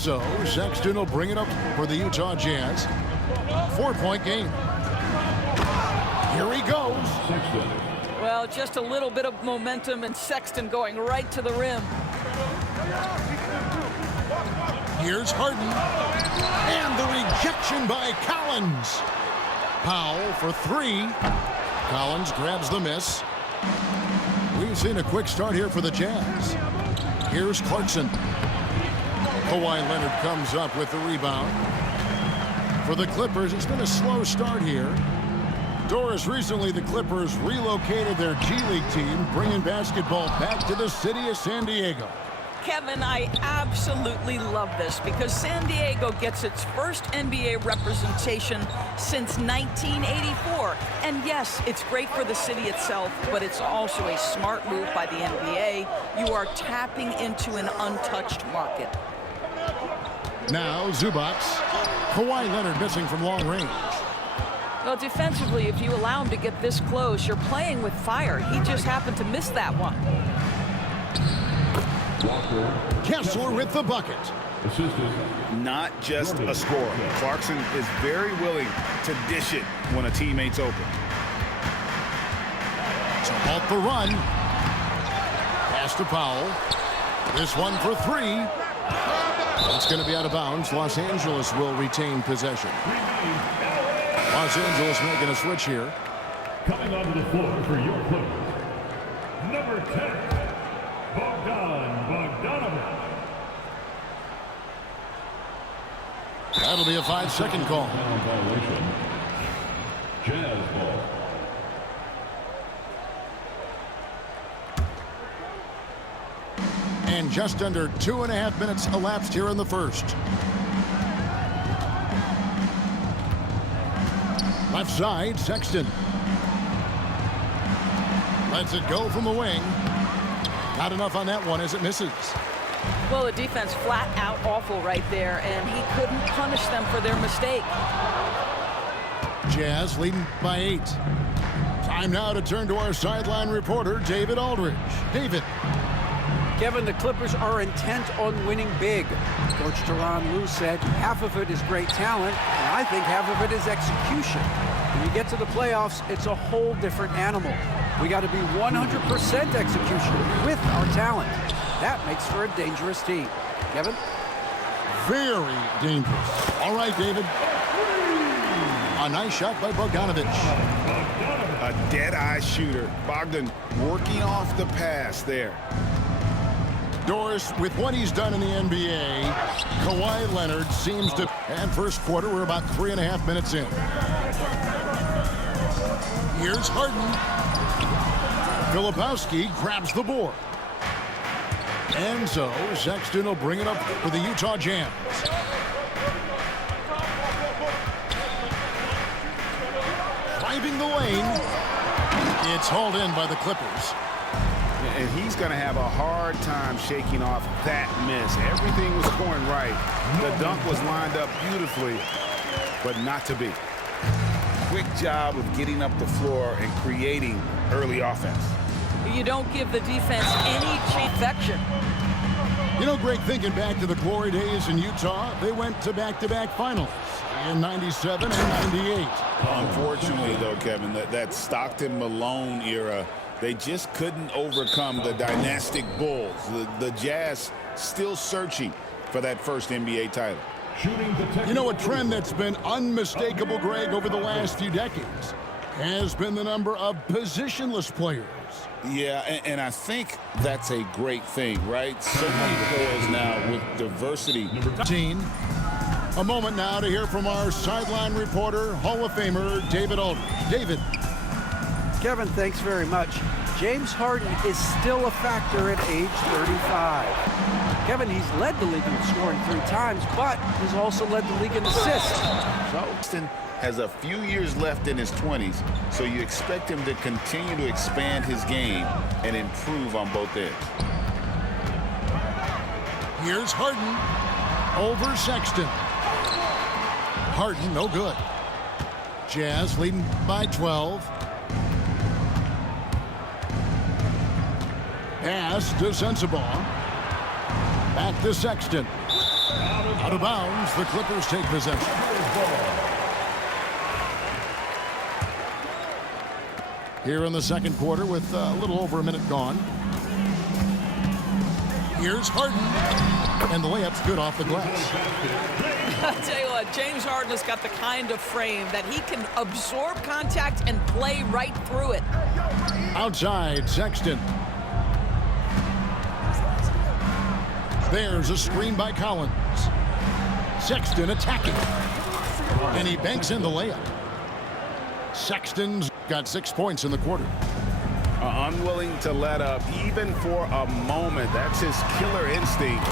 And so Sexton will bring it up for the Utah Jazz. 4-point game. Here he goes. Well, just a little bit of momentum and Sexton going right to the rim. Here's Harden. And the rejection by Collins. Powell for three. Collins grabs the miss. We've seen a quick start here for the Jazz. Here's Clarkson. Kawhi Leonard comes up with the rebound. For the Clippers, it's been a slow start here. Doris, recently the Clippers relocated their G League team, bringing basketball back to the city of San Diego. Kevin, I absolutely love this because San Diego gets its first NBA representation since 1984. And yes, it's great for the city itself, but it's also a smart move by the NBA. You are tapping into an untouched market. Now Zubac. Kawhi Leonard missing from long range. Well, defensively, if you allow him to get this close, you're playing with fire. He just happened to miss that one. Kessler with the bucket. Not just a scorer. Clarkson is very willing to dish it when a teammate's open. To halt the run. Pass to Powell. This one for three. It's going to be out of bounds. Los Angeles will retain possession. Los Angeles making a switch here. Coming onto the floor for your players, number 10, Bogdanović. That'll be a 5-second call. Violation. Jazz ball. And just under 2.5 minutes elapsed here in the first. Left side, Sexton. Lets it go from the wing. Not enough on that one as it misses. Well, the defense flat out awful right there, and he couldn't punish them for their mistake. Jazz leading by 8. Time now to turn to our sideline reporter, David Aldridge. David. Kevin, the Clippers are intent on winning big. Coach Tyronn Lue said half of it is great talent, and I think half of it is execution. When you get to the playoffs, it's a whole different animal. We got to be 100% execution with our talent. That makes for a dangerous team. Kevin? Very dangerous. All right, David. A nice shot by Bogdanović. A dead-eye shooter. Bogdan working off the pass there. Doris, with what he's done in the NBA, Kawhi Leonard seems to... And first quarter, we're about 3.5 minutes in. Here's Harden. Filipowski grabs the board. And so Sexton will bring it up for the Utah Jazz. Driving the lane. It's hauled in by the Clippers. And he's going to have a hard time shaking off that miss. Everything was going right. The dunk was lined up beautifully, but not to be. Quick job of getting up the floor and creating early offense. You don't give the defense any perfection. You know, Greg, thinking back to the glory days in Utah, they went to back-to-back finals in 97 and 98. Unfortunately, though, Kevin, that Stockton-Malone era, they just couldn't overcome the dynastic Bulls. The Jazz still searching for that first NBA title. You know, a trend that's been unmistakable, Greg, over the last few decades has been the number of positionless players. Yeah, and I think that's a great thing, right? So many players now with diversity. A moment now to hear from our sideline reporter, Hall of Famer David Aldridge. David. Kevin, thanks very much. James Harden is still a factor at age 35. Kevin, he's led the league in scoring 3 times, but he's also led the league in assists. Sexton has a few years left in his 20s, so you expect him to continue to expand his game and improve on both ends. Here's Harden over Sexton. Harden, no good. Jazz leading by 12. Pass to Sensabaugh. Back to Sexton. Out of bounds, the Clippers take possession. Here in the second quarter with a little over a minute gone. Here's Harden. And the layup's good off the glass. I'll tell you what, James Harden has got the kind of frame that he can absorb contact and play right through it. Outside, Sexton. There's a screen by Collins. Sexton attacking. And he banks in the layup. Sexton's got 6 points in the quarter. Unwilling to let up even for a moment. That's his killer instinct,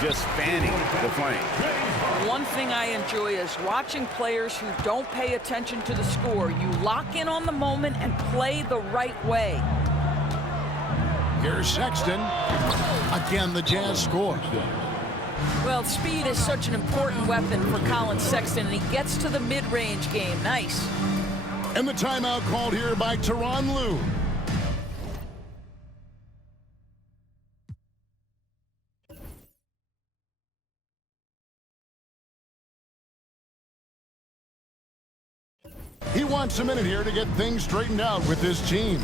just fanning the flame. One thing I enjoy is watching players who don't pay attention to the score. You lock in on the moment and play the right way. Here's Sexton. Again, the Jazz score. Well, speed is such an important weapon for Colin Sexton, and he gets to the mid-range game. Nice. And the timeout called here by Tyronn Lue. He wants a minute here to get things straightened out with his team.